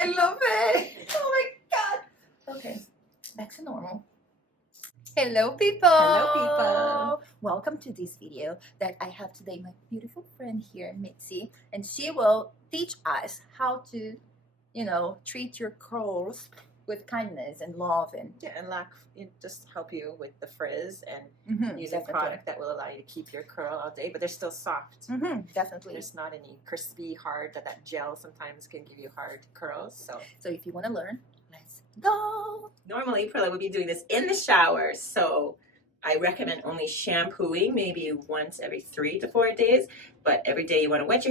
I love it. Oh my God. Okay, back to normal. Hello people. Hello people. Welcome to this video that I have today my beautiful friend here, Mitzi, and she will teach us how to, treat your curls with kindness and love and just help you with the frizz and use a product that will allow you to keep your curl all day, but they're still soft. Definitely. There's not any crispy, hard, that gel sometimes can give you hard curls. So if you want to learn, let's go. Normally, Prila would be doing this in the shower, so I recommend only shampooing maybe once every 3 to 4 days, but every day you want to wet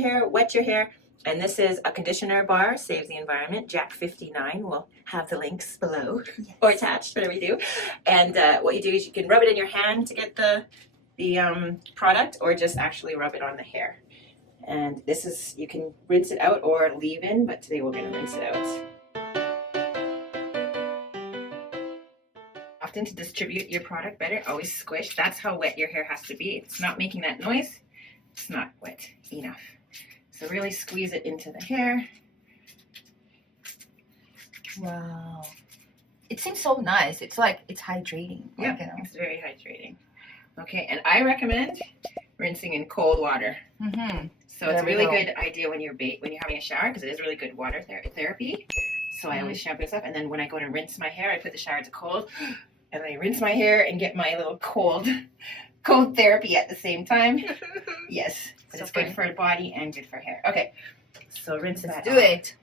your hair. And this is a conditioner bar, saves the environment. Jack 59 will have the links below or attached, whatever you do. And what you do is you can rub it in your hand to get the product, or just actually rub it on the hair. And this is, you can rinse it out or leave in, but today we're going to rinse it out. Often to distribute your product better, always squish. That's how wet your hair has to be. It's not making that noise, it's not wet enough. So really squeeze it into the hair. Wow. It seems so nice. It's like it's hydrating. Yeah, it's very hydrating. Okay, and I recommend rinsing in cold water. So it's a really good idea when you're having a shower, because it is really good water therapy. So I always shampoo this up, and then when I go to rinse my hair, I put the shower to cold, and I rinse my hair and get my little cold therapy at the same time. Yes, but it's good for the body and good for hair. Okay, so rinse that. Do it.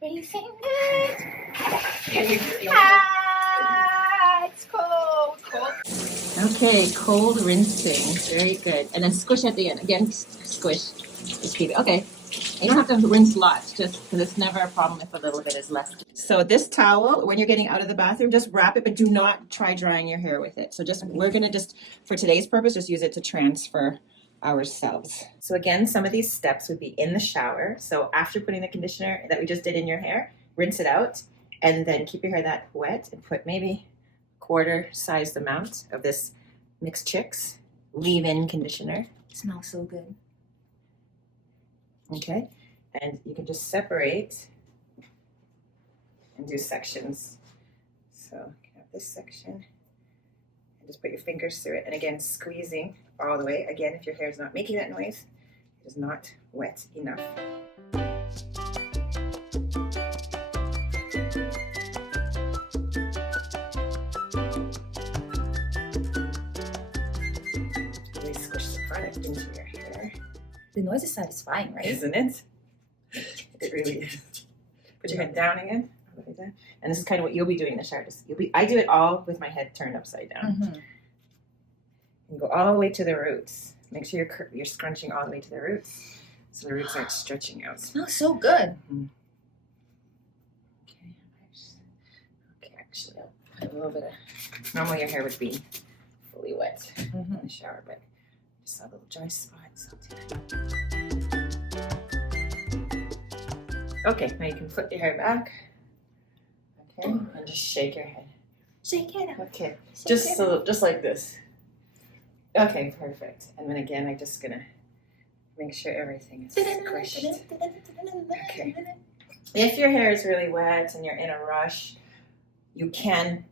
Rinsing it. It's cold. Okay, cold rinsing. Very good. And then squish at the end. Again, squish. Just keep it. Okay. You don't have to rinse lots, just because it's never a problem if a little bit is left. So this towel, when you're getting out of the bathroom, just wrap it, but do not try drying your hair with it. So we're going to for today's purpose, just use it to transfer ourselves. So again, some of these steps would be in the shower. So after putting the conditioner that we just did in your hair, rinse it out, and then keep your hair that wet and put maybe quarter-sized amount of this Mixed Chicks leave-in conditioner. It smells so good. Okay, and you can just separate and do sections. So you can have this section and just put your fingers through it, and again squeezing all the way. Again, if your hair is not making that noise, it is not wet enough. Really squish the product into your hair. The noise is satisfying, right? Isn't it? It really is. Put your head down again. And this is kind of what you'll be doing in the shower. I do it all with my head turned upside down. And go all the way to the roots. Make sure you're scrunching all the way to the roots, so the roots aren't stretching out. It smells so good. Okay, actually, I'll put a little bit of. Normally, your hair would be fully wet in the shower, but just a little dry spot. So okay, now you can flip your hair back. Okay, and just shake your head. Shake it. Okay, just like this. Okay, perfect. And then again, I'm just gonna make sure everything is squished. Okay. If your hair is really wet and you're in a rush, you can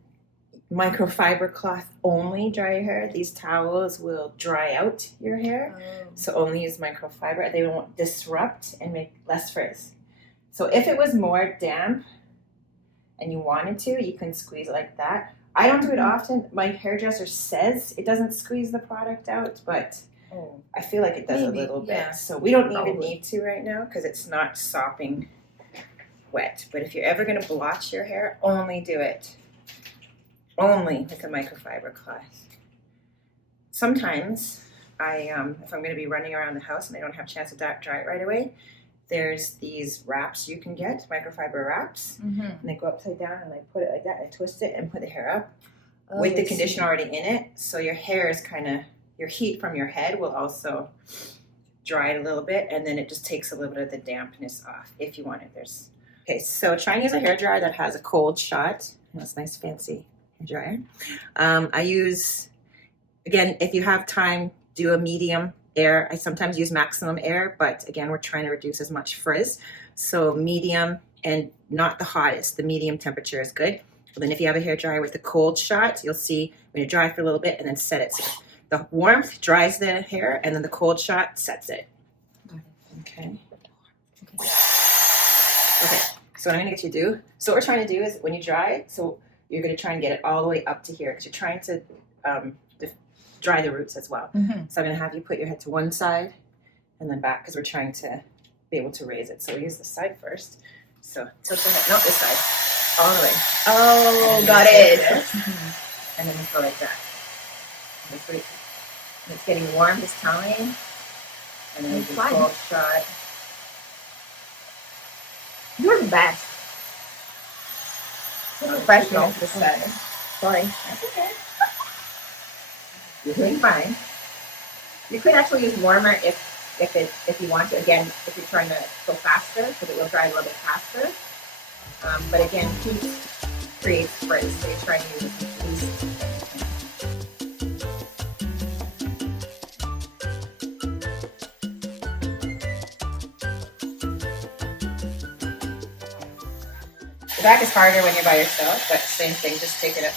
microfiber cloth only dry your hair. These towels will dry out your hair, so only use microfiber. They won't disrupt and make less frizz. So if it was more damp and you wanted to, you can squeeze it like that. I don't do it often. My hairdresser says it doesn't squeeze the product out, but I feel like it does a little bit. Yeah. So we don't even need to right now because it's not sopping wet. But if you're ever going to blotch your hair, only do it only with a microfiber cloth. Sometimes if I'm going to be running around the house and I don't have a chance to dry it right away, there's these wraps you can get, microfiber wraps, and they go upside down, and I put it like that, I twist it and put the hair up with the conditioner already in it, so your hair is your heat from your head will also dry it a little bit, and then it just takes a little bit of the dampness off if you want it. Okay, so try and use a hairdryer that has a cold shot. That's nice fancy hairdryer. I use, again, if you have time, do a medium air. I sometimes use maximum air, but again, we're trying to reduce as much frizz. So medium and not the hottest. The medium temperature is good. But then if you have a hair dryer with the cold shot, you'll see when you dry for a little bit and then set it. So the warmth dries the hair, and then the cold shot sets it. Okay. Okay. So what I'm gonna get you to do, so what we're trying to do is when you dry, so you're gonna try and get it all the way up to here because you're trying to dry the roots as well. So I'm gonna have you put your head to one side and then back because we're trying to be able to raise it. So we use this side first. So tilt your head, not this side, all the way. Oh, got it. And then just go like that. Just wait. It's getting warm this time. And then we do cold shot. You're the best. You're professional this side. Sorry. That's okay. You're doing fine. You could actually use warmer if you want to. Again, if you're trying to go faster, because it will dry a little bit faster. But again, heat creates frizz, so you're trying to use the least. The back is harder when you're by yourself, but same thing, just take it up.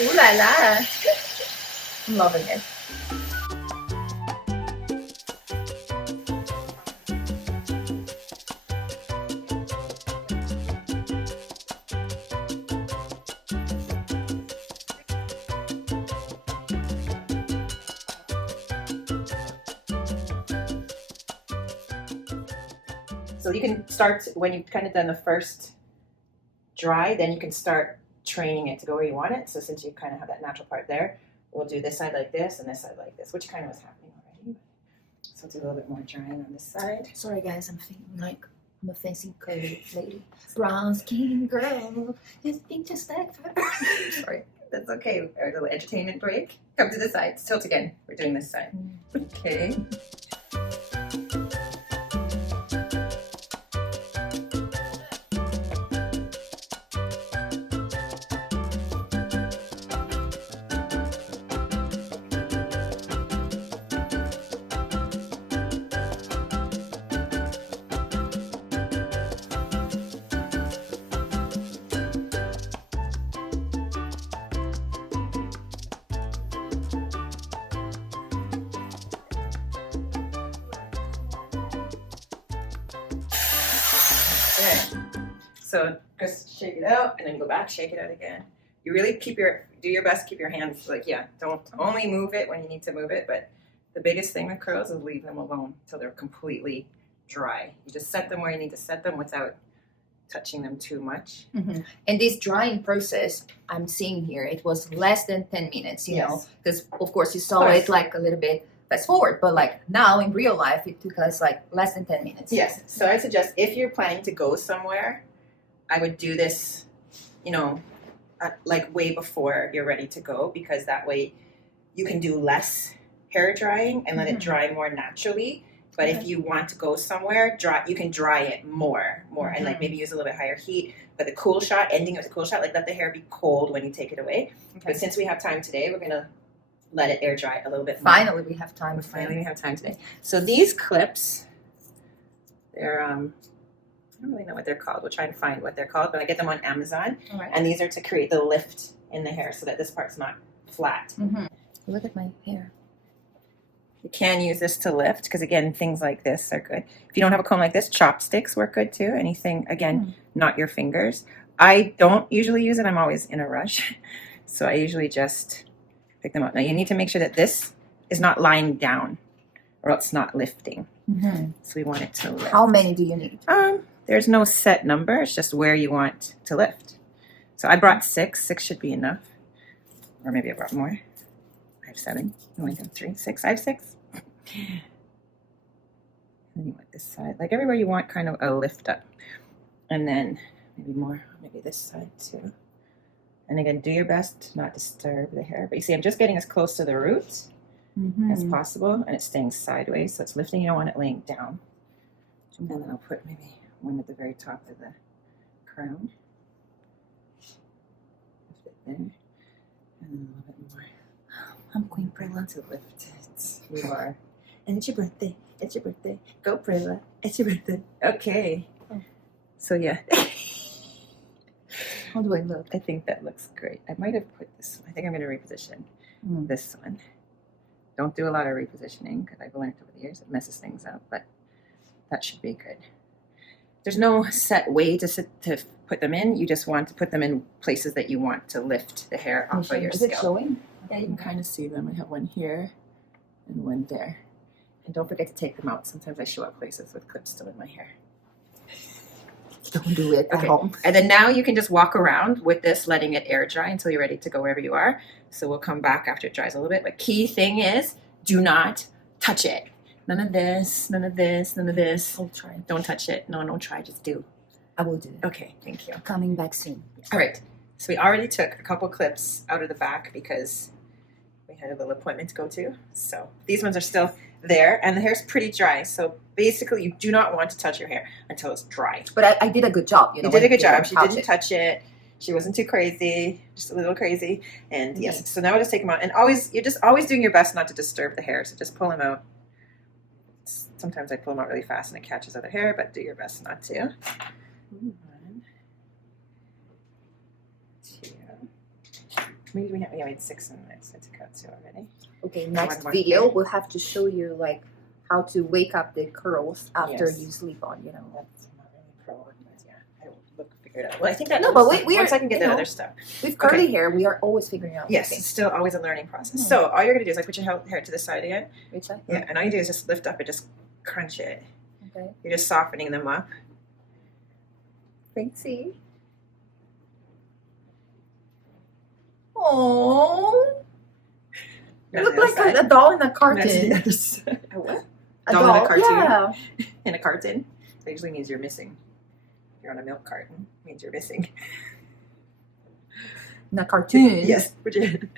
Ooh la la. I'm loving it. So you can start when you've kind of done the first dry, then you can start training it to go where you want it. So since you kind of have that natural part there, we'll do this side like this and this side like this, which kind of was happening already. So we'll do a little bit more drying on this side. Sorry guys, I'm feeling like I'm a fancy curly lady. Brown skin girl, it's pink just like her. Sorry, that's okay. Our little entertainment break. Come to the side. Tilt again. We're doing this side. Okay. So just shake it out and then go back, shake it out again. You really do your best to keep your hands like, don't only move it when you need to move it, but the biggest thing with curls is leave them alone until they're completely dry. You just set them where you need to set them without touching them too much. And this drying process I'm seeing here, it was less than 10 minutes, you know, because of course you saw it like a little bit fast forward, but like now in real life, it took us like less than 10 minutes. Yes, so I suggest if you're planning to go somewhere, I would do this, you know, like way before you're ready to go, because that way you can do less hair drying and let it dry more naturally. But if you want to go somewhere, you can dry it more, and like maybe use a little bit higher heat. But the cool shot, ending with the cool shot, like let the hair be cold when you take it away. But since we have time today, we're gonna let it air dry a little bit more. Finally, we have time. Finally, we have time today. So these clips, they're I don't really know what they're called. We'll try and find what they're called, but I get them on Amazon. All right. And these are to create the lift in the hair so that this part's not flat. Look at my hair. You can use this to lift because, again, things like this are good. If you don't have a comb like this, chopsticks work good too. Anything, again, not your fingers. I don't usually use it. I'm always in a rush. So I usually just pick them up. Now you need to make sure that this is not lying down or else not lifting. So we want it to lift. How many do you need? There's no set number. It's just where you want to lift. So I brought 6. 6 should be enough. Or maybe I brought more. I have 7. 1, 2, 3, 6. I have 6. And then you want this side. Like everywhere you want kind of a lift up. And then maybe more. Maybe this side too. And again, do your best to not disturb the hair. But you see, I'm just getting as close to the root as possible. And it's staying sideways. So it's lifting. You don't want it laying down. And then I'll put maybe one at the very top of the crown. Lift it there. And then a little bit more I'm Queen Prila. to lift it. You are. And it's your birthday. It's your birthday. Go, Prila. It's your birthday. Okay. Oh. So, yeah. How do I look? I think that looks great. I might have put this one. I think I'm going to reposition this one. Don't do a lot of repositioning because I've learned over the years it messes things up, but that should be good. There's no set way to put them in. You just want to put them in places that you want to lift the hair off of your Is scalp. it showing? Yeah, you can kind of see them. I have one here and one there. And don't forget to take them out. Sometimes I show up places with clips still in my hair. Don't do it at home. And then now you can just walk around with this, letting it air dry until you're ready to go wherever you are. So we'll come back after it dries a little bit. But key thing is, do not touch it. None of this, none of this, none of this. I'll try. Don't touch it. No, don't try. Just do. I will do. Okay, thank you. Coming back soon. All right. So we already took a couple clips out of the back because we had a little appointment to go to. So these ones are still there, and the hair's pretty dry. So basically, you do not want to touch your hair until it's dry. But I did a good job. You know, did a good job. She touch didn't it. touch it. She wasn't too crazy, just a little crazy. And Okay. yes, so now we'll just take them out. And always, you're just always doing your best not to disturb the hair. So just pull them out. Sometimes I pull them out really fast and it catches other hair, but do your best not to. 1, 2. Maybe we have, yeah, we had 6 minutes. I took out 2 already. Okay, next more video here. we'll have to show you like how to wake up the curls after Yes. you sleep on. You know. That's not really pro, but yeah, I will look figure it out. Well, I think that No, but once I can get you that know, other stuff. With curly hair, we are always figuring out. Yes, things. it's still always a learning process. Mhm. So all you're gonna do is like put your hair to the side again. Which side? Yeah, and all you do is just lift up and just crunch it. Okay. You're just softening them up. Fancy. Oh, you On look the other like side. a doll in a And carton. that's the other side. A what? A Doll in a cartoon? Yeah. In a carton. That usually means you're missing. If you're on a milk carton, it means you're missing. In a cartoon. Yes. Put your head.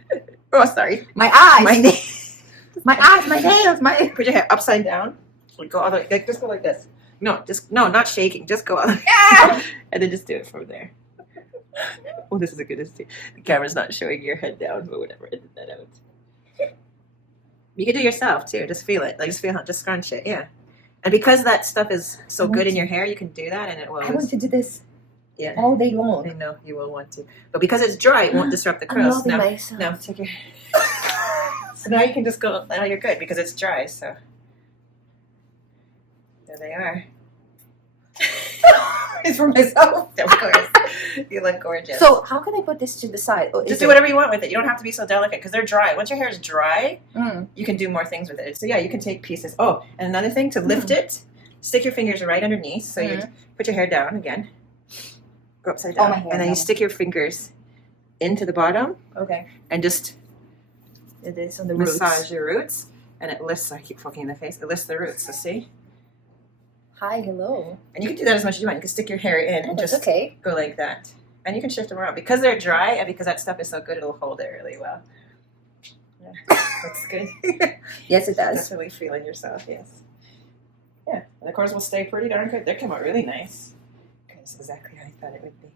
Oh, sorry. My eyes. My My eyes. My nails. My. Put your hair upside down. Like go all the way. Like just go like this. No, not shaking. Just go all the way. And then just do it from there. Oh, this is a good. The camera's not showing your head down, but whatever. Edit that out. You can do it yourself too. Just feel it. Like just scrunch it. Yeah. And because that stuff is so good in your hair, you can do that, and it will. I want to do this. Yeah. All day I long. know you will want to, but because it's dry, it won't disrupt the I'm curls. loving Now, myself. now take your. So now you can just go. Now you're good because it's dry. So there they are. It's for myself. Of course, you look gorgeous. So how can I put this to the side? Oh, just do whatever you want with it. You don't have to be so delicate because they're dry. Once your hair is dry, Mm. you can do more things with it. So yeah, you can take pieces. Oh, and another thing to lift it, stick your fingers right underneath. So you put your hair down again. Go upside down, my hair and then you down. stick your fingers into the bottom Okay. and just It is on the roots. massage your roots, and it lifts. I keep poking in the face. It lifts the roots. So see, Hi, hello. and you can do that as much as you want. You can stick your hair in and That's just okay. go like that, and you can shift them around because they're dry and because that stuff is so good. It'll hold it really well. Yeah, looks good. Yes, it does. Definitely feeling yourself. Yes. Yeah, and the curls will stay pretty darn good. They come out really nice. It's exactly how I thought it would be.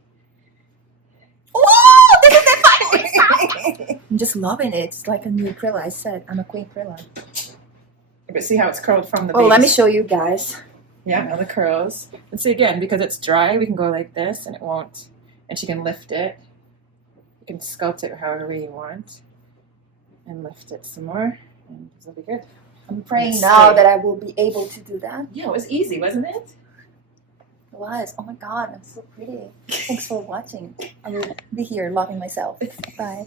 Whoa! This is the fun. I'm just loving it. It's like a new Prila. I said I'm a Queen Prila. But see how it's curled from the Oh, base? let me show you guys. Yeah, all the curls. And see again, because it's dry, we can go like this and it won't, and she can lift it. You can sculpt it however you want and lift it some more, and it'll be good. I'm praying Let's now see. that I will be able to do that. Yeah, it was easy, wasn't it? It was. Oh my God, I'm so pretty. Thanks for watching. I will be here loving myself. Bye.